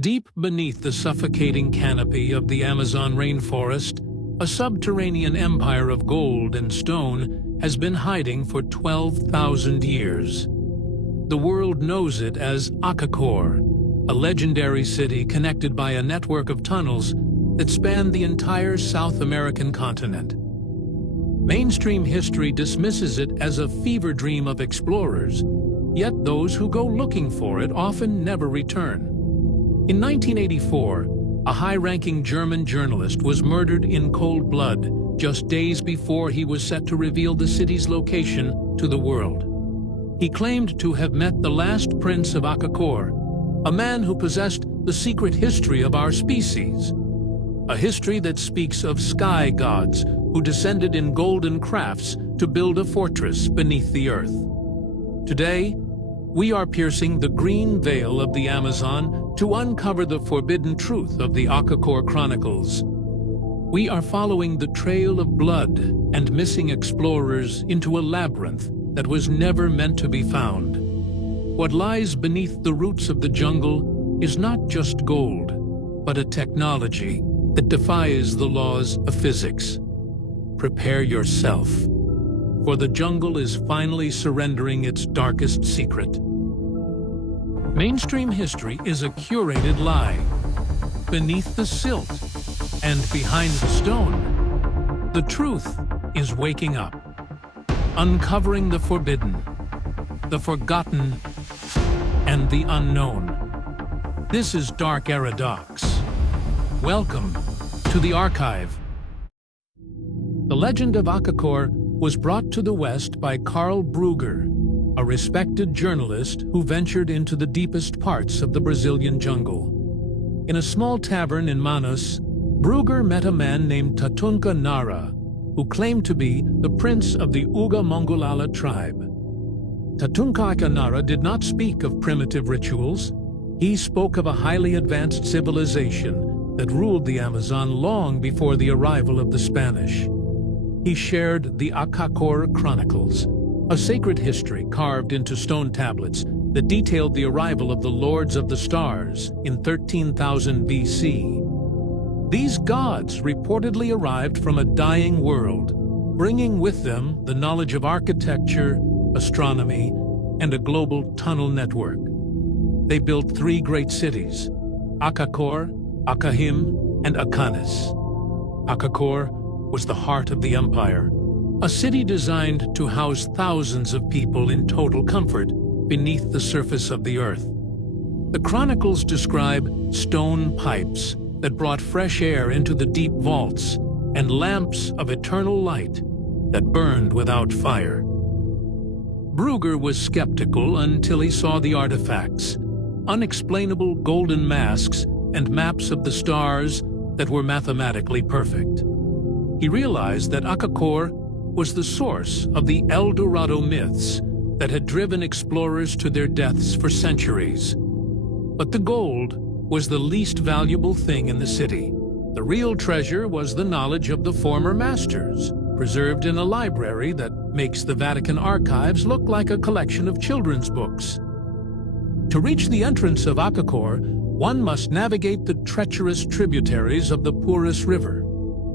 Deep beneath the suffocating canopy of the Amazon rainforest, a subterranean empire of gold and stone has been hiding for 12,000 years. The world knows it as Akakor, a legendary city connected by a network of tunnels that span the entire South American continent. Mainstream history dismisses it as a fever dream of explorers, yet those who go looking for it often never return. In 1984, a high-ranking German journalist was murdered in cold blood just days before he was set to reveal the city's location to the world. He claimed to have met the last prince of Akakor, a man who possessed the secret history of our species. A history that speaks of sky gods who descended in golden crafts to build a fortress beneath the earth. Today, we are piercing the green veil of the Amazon to uncover the forbidden truth of the Akakor Chronicles. We are following the trail of blood and missing explorers into a labyrinth that was never meant to be found. What lies beneath the roots of the jungle is not just gold, but a technology that defies the laws of physics. Prepare yourself, for the jungle is finally surrendering its darkest secret. Mainstream history is a curated lie. Beneath the silt and behind the stone, the truth is waking up, uncovering the forbidden, the forgotten, and the unknown. This is Dark Era Docs. Welcome to the archive. The legend of Akakor was brought to the West by Karl Brugger, a respected journalist who ventured into the deepest parts of the Brazilian jungle. In a small tavern in Manaus, Brugger met a man named Tatunka Nara, who claimed to be the prince of the Uga Mongolala tribe. Tatunka Nara did not speak of primitive rituals. He spoke of a highly advanced civilization that ruled the Amazon long before the arrival of the Spanish. He shared the Akakor Chronicles, a sacred history carved into stone tablets that detailed the arrival of the Lords of the Stars in 13,000 BC. These gods reportedly arrived from a dying world, bringing with them the knowledge of architecture, astronomy, and a global tunnel network. They built three great cities: Akakor, Akahim, and Akanis. Akakor was the heart of the empire, a city designed to house thousands of people in total comfort beneath the surface of the earth. The chronicles describe stone pipes that brought fresh air into the deep vaults and lamps of eternal light that burned without fire. Brugger was skeptical until he saw the artifacts, unexplainable golden masks and maps of the stars that were mathematically perfect. He realized that Akakor was the source of the El Dorado myths that had driven explorers to their deaths for centuries. But the gold was the least valuable thing in the city. The real treasure was the knowledge of the former masters, preserved in a library that makes the Vatican archives look like a collection of children's books. To reach the entrance of Akakor, one must navigate the treacherous tributaries of the Purus River,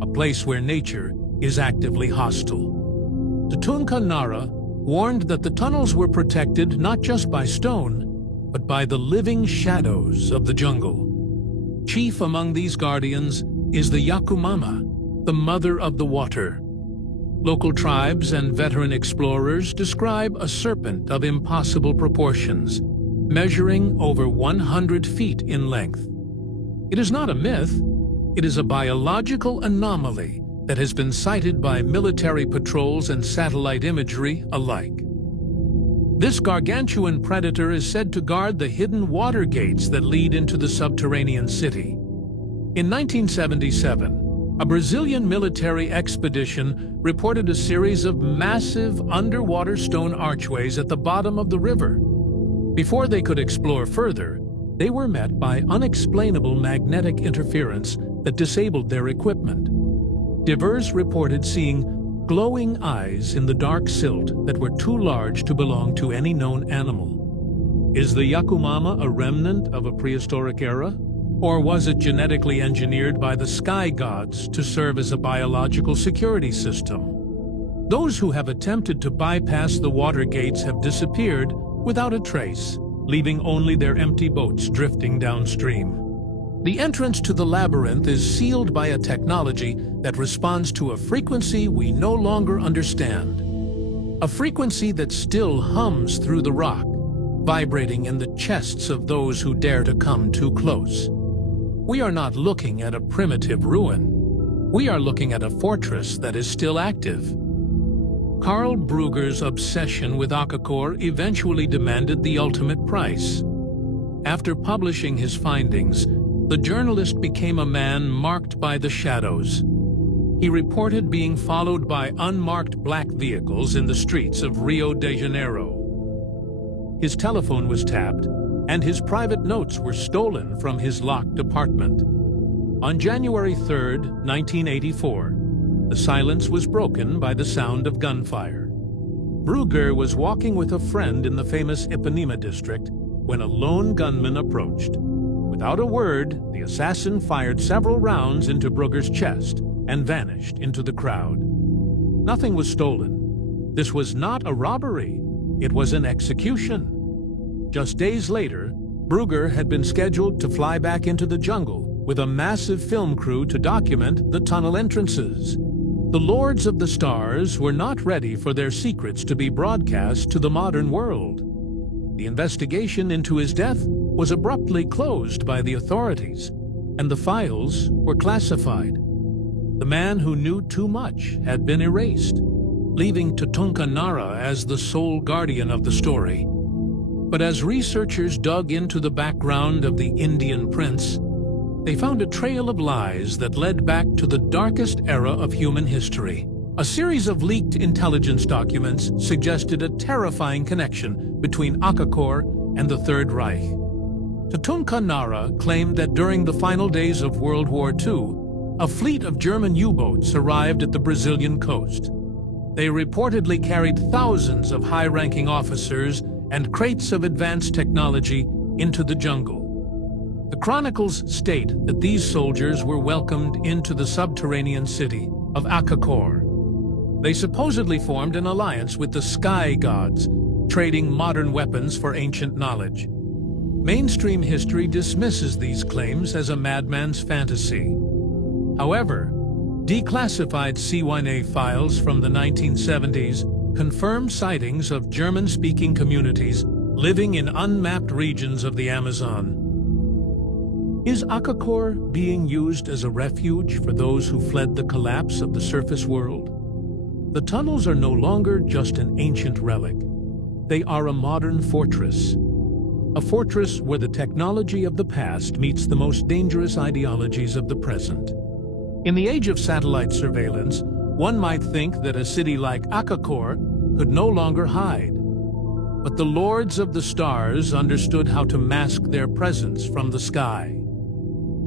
a place where nature is actively hostile. Tatunka Nara warned that the tunnels were protected not just by stone, but by the living shadows of the jungle. Chief among these guardians is the Yacumama, the mother of the water. Local tribes and veteran explorers describe a serpent of impossible proportions, measuring over 100 feet in length. It is not a myth. It is a biological anomaly that has been cited by military patrols and satellite imagery alike. This gargantuan predator is said to guard the hidden water gates that lead into the subterranean city. In 1977, a Brazilian military expedition reported a series of massive underwater stone archways at the bottom of the river. Before they could explore further, they were met by unexplainable magnetic interference that disabled their equipment. Divers reported seeing glowing eyes in the dark silt that were too large to belong to any known animal. Is the Yacumama a remnant of a prehistoric era, Or was it genetically engineered by the sky gods to serve as a biological security system? Those who have attempted to bypass the water gates have disappeared without a trace, leaving only their empty boats drifting downstream. The entrance to the labyrinth is sealed by a technology that responds to a frequency we no longer understand. A frequency that still hums through the rock, vibrating in the chests of those who dare to come too close. We are not looking at a primitive ruin. We are looking at a fortress that is still active. Karl Brugger's obsession with Akakor eventually demanded the ultimate price. After publishing his findings, the journalist became a man marked by the shadows. He reported being followed by unmarked black vehicles in the streets of Rio de Janeiro. His telephone was tapped, and his private notes were stolen from his locked apartment. On January 3, 1984, the silence was broken by the sound of gunfire. Brugger was walking with a friend in the famous Ipanema district when a lone gunman approached. Without a word, the assassin fired several rounds into Brugger's chest and vanished into the crowd. Nothing was stolen. This was not a robbery. It was an execution. Just days later, Brugger had been scheduled to fly back into the jungle with a massive film crew to document the tunnel entrances. The Lords of the Stars were not ready for their secrets to be broadcast to the modern world. The investigation into his death was abruptly closed by the authorities, and the files were classified. The man who knew too much had been erased, leaving Tatunka Nara as the sole guardian of the story. But as researchers dug into the background of the Indian prince, they found a trail of lies that led back to the darkest era of human history. A series of leaked intelligence documents suggested a terrifying connection between Akakor and the Third Reich. Tatunka Nara claimed that during the final days of World War II, a fleet of German U-boats arrived at the Brazilian coast. They reportedly carried thousands of high-ranking officers and crates of advanced technology into the jungle. The chronicles state that these soldiers were welcomed into the subterranean city of Akakor. They supposedly formed an alliance with the sky gods, trading modern weapons for ancient knowledge. Mainstream history dismisses these claims as a madman's fantasy. However, declassified C1A files from the 1970s confirm sightings of German-speaking communities living in unmapped regions of the Amazon. Is Akakor being used as a refuge for those who fled the collapse of the surface world? The tunnels are no longer just an ancient relic. They are a modern fortress. A fortress where the technology of the past meets the most dangerous ideologies of the present. In the age of satellite surveillance, one might think that a city like Akakor could no longer hide. But the Lords of the Stars understood how to mask their presence from the sky.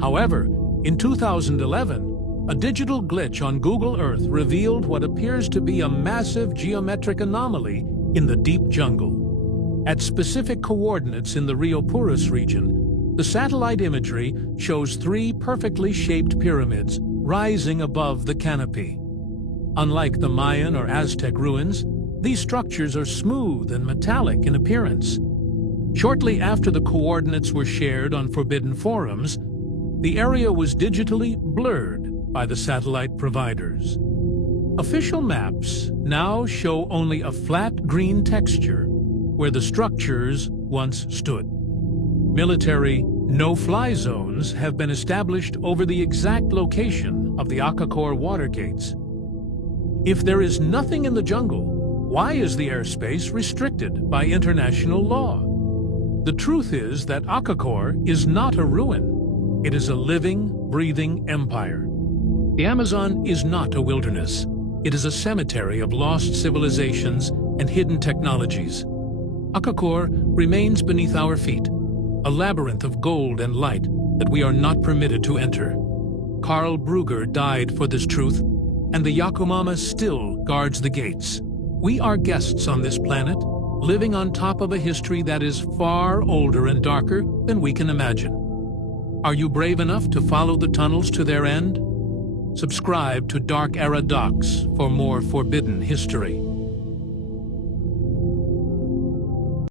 However, in 2011, a digital glitch on Google Earth revealed what appears to be a massive geometric anomaly in the deep jungle. At specific coordinates in the Rio Purus region, the satellite imagery shows three perfectly shaped pyramids rising above the canopy. Unlike the Mayan or Aztec ruins, these structures are smooth and metallic in appearance. Shortly after the coordinates were shared on forbidden forums, the area was digitally blurred by the satellite providers. Official maps now show only a flat green texture where the structures once stood. Military no-fly zones have been established over the exact location of the Akakor water gates. If there is nothing in the jungle, why is the airspace restricted by international law? The truth is that Akakor is not a ruin. It is a living, breathing empire. The Amazon is not a wilderness. It is a cemetery of lost civilizations and hidden technologies. Akakor remains beneath our feet, a labyrinth of gold and light that we are not permitted to enter. Karl Brugger died for this truth, and the Yacumama still guards the gates. We are guests on this planet, living on top of a history that is far older and darker than we can imagine. Are you brave enough to follow the tunnels to their end? Subscribe to Dark Era Docs for more forbidden history.